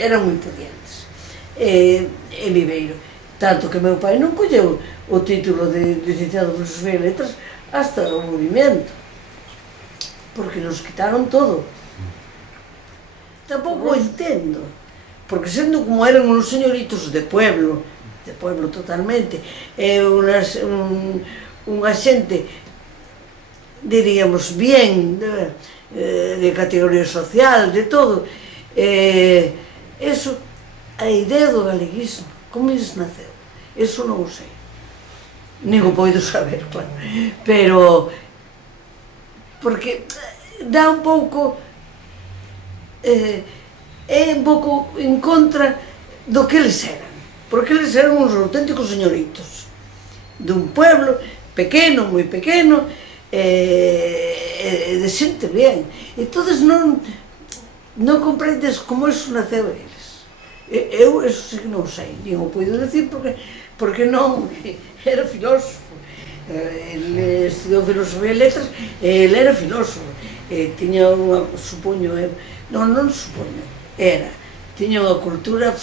eran moi pudientes en Viveiro, tanto que meu pai non colleu o título de licenciado en Filosofía e Letras hasta o movimento, porque nos quitaron todo. Tampouco o entendo, porque sendo como eran uns señoritos de pueblo totalmente, unha xente, diríamos, bien, de categoría social, de todo, eso, a idea do galeguismo, como lles naceu, eso non o sei, nin o poido saber, claro, pero, porque dá un pouco, é un pouco en contra do que eles eran, porque eles eran uns auténticos señoritos dun pueblo pequeno, moi pequeno, de xente bien. Entonces non comprendes como eso naceu eles. Eu eso sí que non sei, nin o poido decir porque non era filósofo. Ele estudiou Filosofía e Letras e ele era filósofo. Tiña unha, supoño, non supoño, tiña unha cultura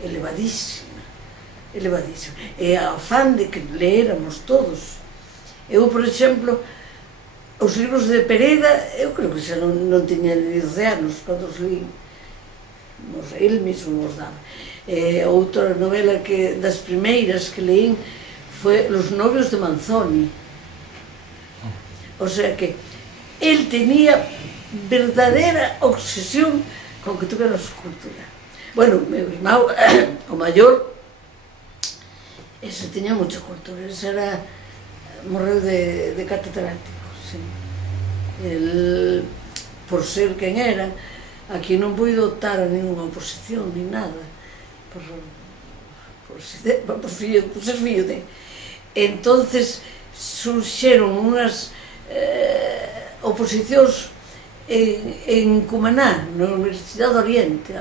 elevadísima, e a afán de que leéramos todos. Eu, por exemplo, os libros de Pereira, eu creo que xa non tiña 12 anos cando os li, ele mesmo os daba. Outra novela das primeiras que leín foi Los novios de Manzoni. O sea que el tenía verdadera obsesión con que tuviéramos cultura. Bueno, meu irmão, o maior, ese tiña moita cultura, ese morreu de catedrático, sí. El, por ser quen era, aquí non puido optar a ninguna oposición, ni nada, por ser fillo de. Entonces, surxeron unhas oposicións en Cumaná, na Universidade do Oriente,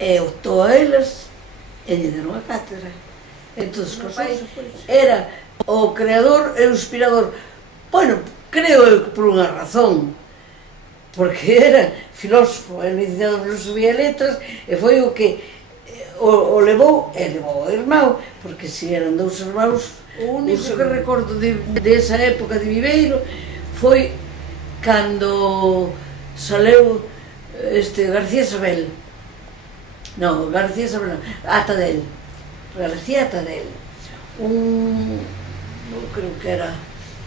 e optou a elas e lle deron a cátedra. Entón, era o creador e o inspirador. Bueno, creo eu que por unha razón, porque era filósofo, era licenciado en Filosofía e Letras, e foi o que o levou, e levou o irmão, porque se eran dous irmãos, o único que recordo desa época de Viveiro foi cando saleu García Sabel, non, García Sabel non, Atadel, García Atadel, non creo que era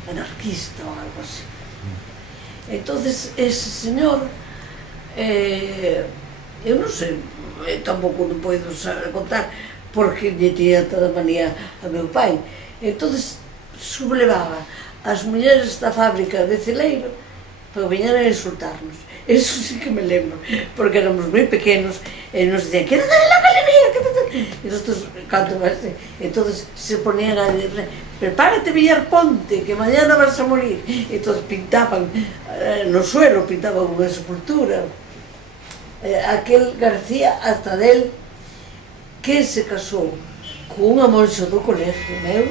anarquista ou algo así. Entonces, ese señor, eu non sei, tampouco non podo contar, porque lle tiña toda manía a meu pai. Entonces, sublevaba as mulleres da fábrica de Celeiro para viñer a insultarnos. Eso sí que me lembro, porque éramos moi pequenos e nos dicían, quédate en la galería, quédate. E nosotros, canto máis, entonces se ponían a decir, prepárate, Villar Ponte, que mañana vas a morir. Entonces pintaban no suelo, pintaban unha sepultura. Aquel García Atadel, que se casou con unha monxa do colegio meu,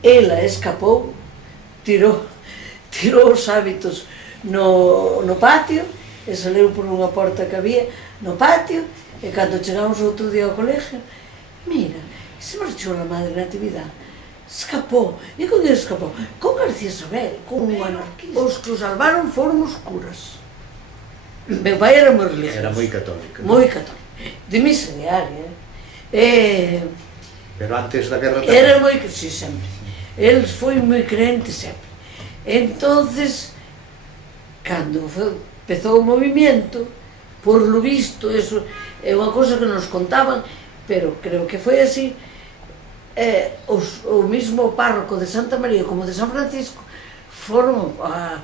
ela escapou, tirou os hábitos no patio e saleu por unha porta que había no patio, e cando chegamos outro día ao colegio, mira, se marchou a Madre Natividad, escapou. E con quen escapou? Con García Sabel, con un anarquista. Os que o salvaron foron os curas. Meu pai era moi religioso. Era moi católico. Moi católico. De misa diaria. Pero antes da guerra tamén? Era moi, sí, sempre. El foi moi crente sempre. Entonces, cando empezou o movimento, por lo visto, eso é unha cosa que nos contaban, pero creo que foi así, o mismo párroco de Santa María como de San Francisco foron a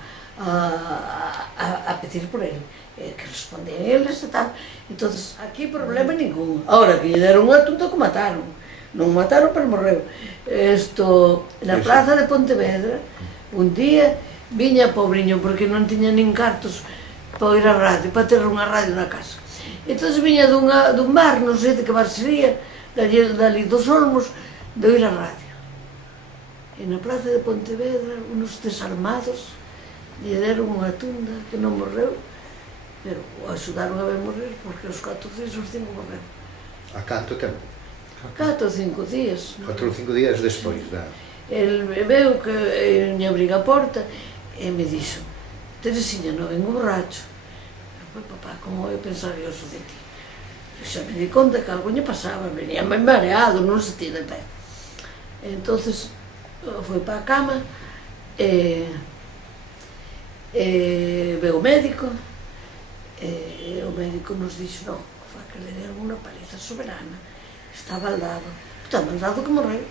pedir por ele, que respondían eles e tal. Entonces, aquí problema ningún. Ahora, que lle deron unha tunta que mataron, non mataron, pero morreu. Na praza de Pontevedra, un día viña pobriño, porque non tiña nin cartos para ir á radio, para ter unha radio na casa. Entón viña dun bar, non sei de que bar sería, dali dos Olmos, de ir á radio. E na praza de Pontevedra, unos desarmados lle deron unha tunda que non morreu, pero o axudaron a ver morrer porque os 4 días os 5 morreron. A canto tempo? 4 ou 5 días. 4 ou 5 días despois da... El veu que me abriga a porta e me dixo: Teresina, non vengo borracho. Pois, papá, como eu pensaría iso de ti? Eu xa me di conta que algo lle pasaba, venía máis mareado, non se tira de pé. Entonces foi para a cama e veu o médico e o médico nos dixo: non, que le deron unha paliza soberana, está baldado, está baldado que morreu,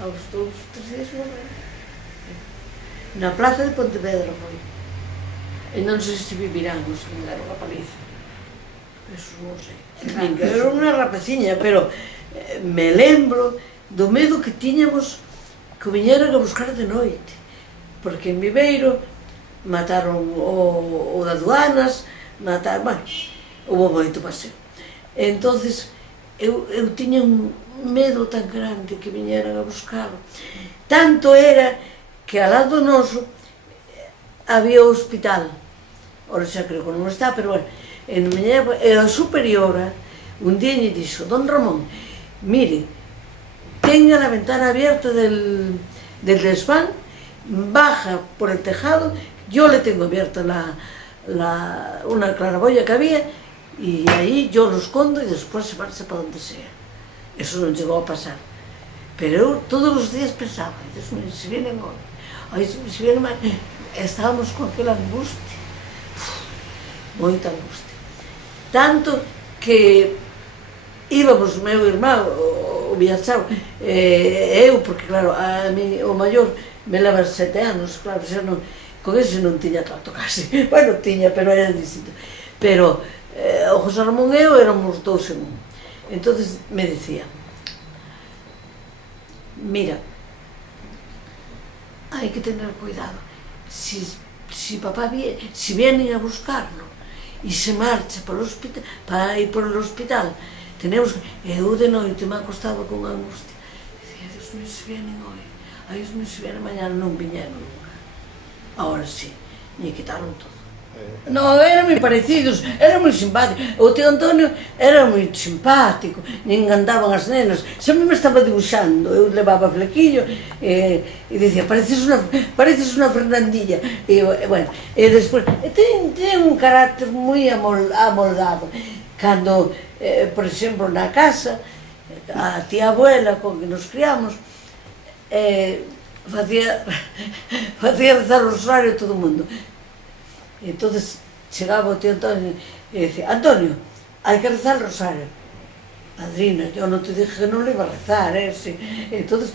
aos 2, 3 días morreu, na plaza de Pontevedra foi, e non sei se vivirán os que me deron a paliza, eso non sei, era unha rapaciña, pero me lembro do medo que tiñamos que viñeran a buscar de noite, porque en Viveiro mataron o de aduanas, mataron, bueno, houve moito paseo. Entonces, eu tiña un medo tan grande que viñeran a buscalo. Tanto era que ao lado noso había o hospital. Ora xa creo que non está, pero bueno, e a superiora un día lle dixo: don Ramón, mire, tenga la ventana abierta del desván, baja por el tejado, yo le tengo abierta una claraboya que había, y ahí yo lo escondo y después se marcha para donde sea. Eso non chegou a pasar. Pero eu todos os días pensaba: Dios mío, se vienen hoy, se vienen mal. Estábamos con aquela angustia, moita angustia. Tanto que íbamos, meu irmão, o viaxao, eu, porque claro, a mí, o maior, me leva 7 anos, claro, xa non, con ese non tiña trato casi. Bueno, tiña, pero era distinto. Pero o José Ramón e eu éramos 2 en un. Entonces me decía: mira, hai que tener cuidado, si papá vienen a buscarlo e se marcha para ir por el hospital, tenemos que... Eu de noite me acostaba con angustia, decía: Dios mío, se vienen hoy, ai, Dios mío, se vienen mañana. Non viñeron nunca. Ahora sí, me quitaron todo. Non, eran moi parecidos, eran moi simpáticos. O tío Antonio era moi simpático, nin andaban as nenas, sempre me estaba dibuixando, eu levaba flequillo e dicía: pareces unha Fernandilla. E, bueno, e despois, ten un carácter moi amoldado. Cando, por exemplo, na casa, a tía abuela con que nos criamos, facía rezar o rosario a todo o mundo. Entonces chegaba o tío Antonio e decía: Antonio, hai que rezar el rosario. Madrina, yo non te dije que non lo iba a rezar, sí. Entonces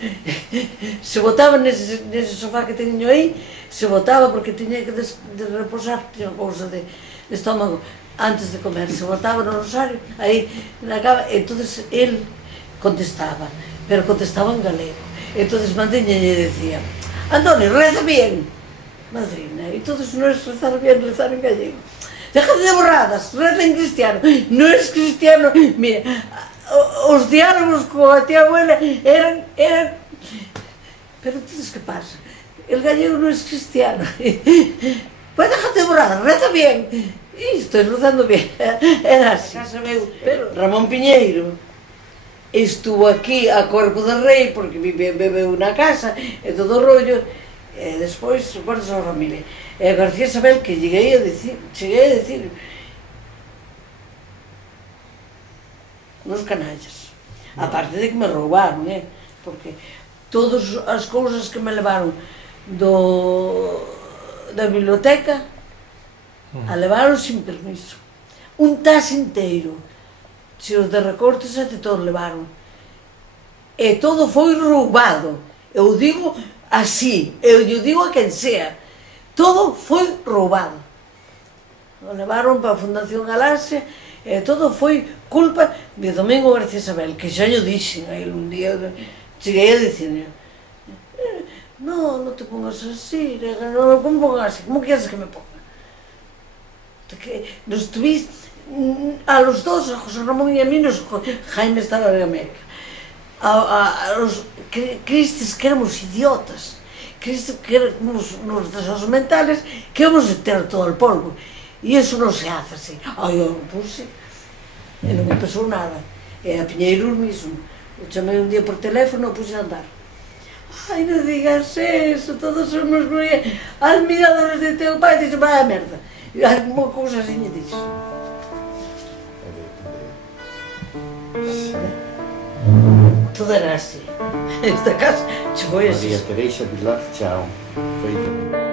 se botaba nese sofá que teño aí, se botaba porque tiña que reposar, tiña cousa de estómago antes de comer, se botaba no rosario aí na cama. Entonces él contestaba, pero contestaba en galego. Entonces Mandeña lle decía: Antonio, reza bien. Madrina, e todos non es rezar bien, rezar en gallego. Déjate de borradas, reza en cristiano. Non es cristiano. Mira, os diálogos coa tía abuela eran... Pero entonces, que pasa? El gallego non es cristiano. Pues déjate de borradas, reza bien. E estoy rezando bien. Era así. Pero Ramón Piñeiro estuvo aquí a Corpo de Rei porque bebeu na casa e todo o rollo. E despois, por esa familia, e García Isabel, que cheguei a decir uns canallas, aparte de que me roubaron, porque todas as cousas que me levaron da biblioteca a levaron sin permiso, un tas inteiro, se os de recortes até todos levaron, e todo foi roubado. Eu digo así, eu digo a quen sea, todo foi roubado. O levaron para a Fundación Galaxia e todo foi culpa de Domingo García Isabel, que xa yo dixen a él un día, cheguei a dicir: no, non te pongas así, non me pongas así, como quieres que me ponga? Nos tuviste, a los dos, a José Ramón e a mí, Jaime estaba en América, a los cristes que éramos idiotas, cristes que éramos nos deseos mentales, que íbamos a ter todo el polvo. E iso non se hace así. Ai, eu puse, e non me pasou nada. E a Piñeiros mismo. O chamei un día por teléfono, puse a andar. Ai, non digas eso, todos somos moi admiradores de teu pai. Dixo, vai a merda. E alguma cousa así me dixo. Todo era así. Esta casa, che foi así. María Teresa Vilar, chao. Foi